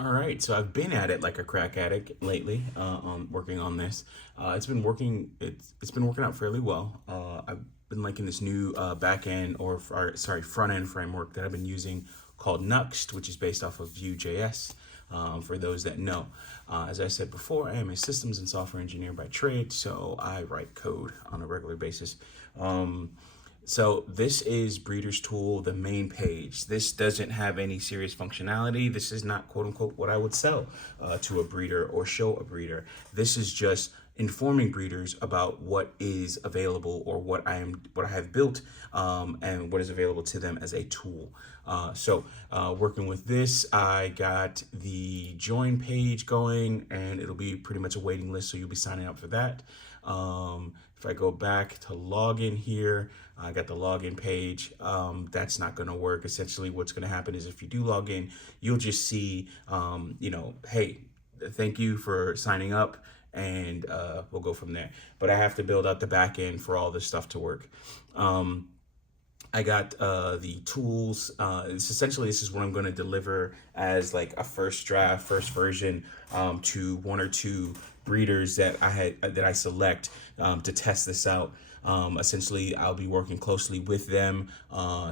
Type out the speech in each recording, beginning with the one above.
All right, so I've been at it like a crack addict lately, working on this. It's been working. It's been working out fairly well. I've been liking this new back end or front end framework that I've been using called Nuxt, which is based off of Vue.js. For those that know, as I said before, I am a systems and software engineer by trade, so I write code on a regular basis. Um, so this is Breeder's Tool, the main page. This doesn't have any serious functionality. This is not quote unquote what I would sell to a breeder or show a breeder. This is just informing breeders about what is available or what I have built and what is available to them as a tool. Working with this, I got the join page going, and it'll be pretty much a waiting list. So you'll be signing up for that. If I go back to login here, I got the login page. That's not going to work. Essentially, what's going to happen is if you do log in, you'll just see, hey, thank you for signing up, and we'll go from there. But I have to build out the back end for all this stuff to work. I got the tools. This is what I'm going to deliver as like a first draft, first version to one or two breeders that I select to test this out. Essentially, I'll be working closely with them,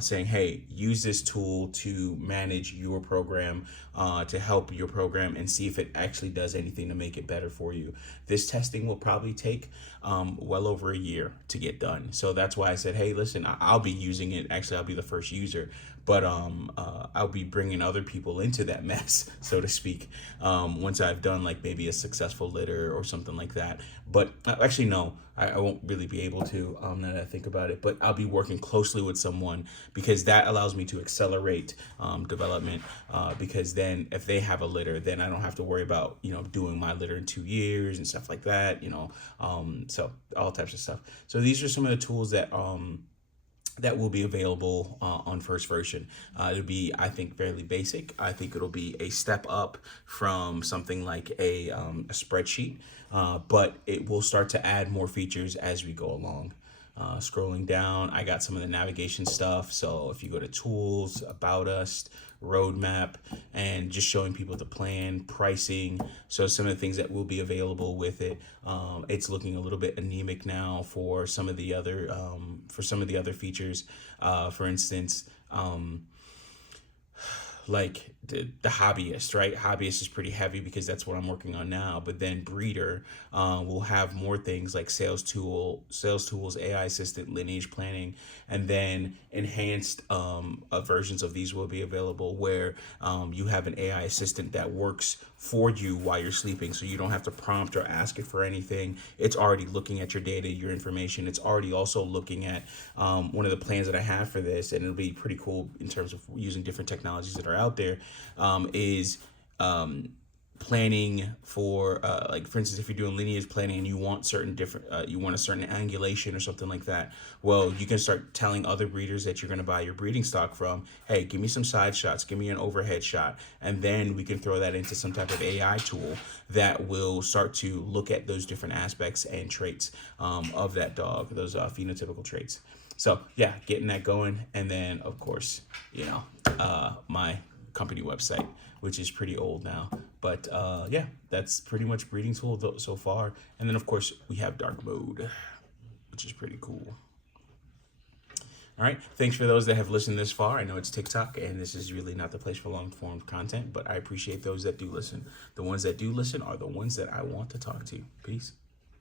saying, "Hey, use this tool to manage your program, to help your program, and see if it actually does anything to make it better for you." This testing will probably take well over a year to get done. So that's why I said, "Hey, listen, I'll be using it. Actually, I'll be the first user, but I'll be bringing other people into that mess, so to speak, once I've done like maybe a successful litter or something like that." But actually, no, I won't really be able to now that I think about it. But I'll be working closely with someone because that allows me to accelerate development. Because then if they have a litter, then I don't have to worry about doing my litter in 2 years and stuff like that. So all types of stuff. So these are some of the tools that will be available on first version. It'll be, I think, fairly basic. I think it'll be a step up from something like a spreadsheet, but it will start to add more features as we go along. Scrolling down, I got some of the navigation stuff. So if you go to tools, about us, roadmap, and just showing people the plan, pricing. So some of the things that will be available with it. It's looking a little bit anemic now for some of the other features. For instance, like the hobbyist, right? Hobbyist is pretty heavy because that's what I'm working on now. But then breeder will have more things like sales tools, AI assistant, lineage planning, and then enhanced versions of these will be available where you have an AI assistant that works for you while you're sleeping, so you don't have to prompt or ask it for anything. It's already looking at your data, your information. It's already also looking at one of the plans that I have for this, and it'll be pretty cool in terms of using different technologies that are out there. Is planning for like, for instance, if you're doing lineage planning and you want you want a certain angulation or something like that, well, you can start telling other breeders that you're going to buy your breeding stock from, hey, give me some side shots, give me an overhead shot, and then we can throw that into some type of AI tool that will start to look at those different aspects and traits of that dog, those phenotypical traits. So yeah, getting that going. And then of course, my company website, which is pretty old now. But yeah, that's pretty much breeding tool so far. And then of course we have dark mode, which is pretty cool. All right, thanks for those that have listened this far. I know it's TikTok and this is really not the place for long form content, but I appreciate those that do listen. The ones that do listen are the ones that I want to talk to. Peace.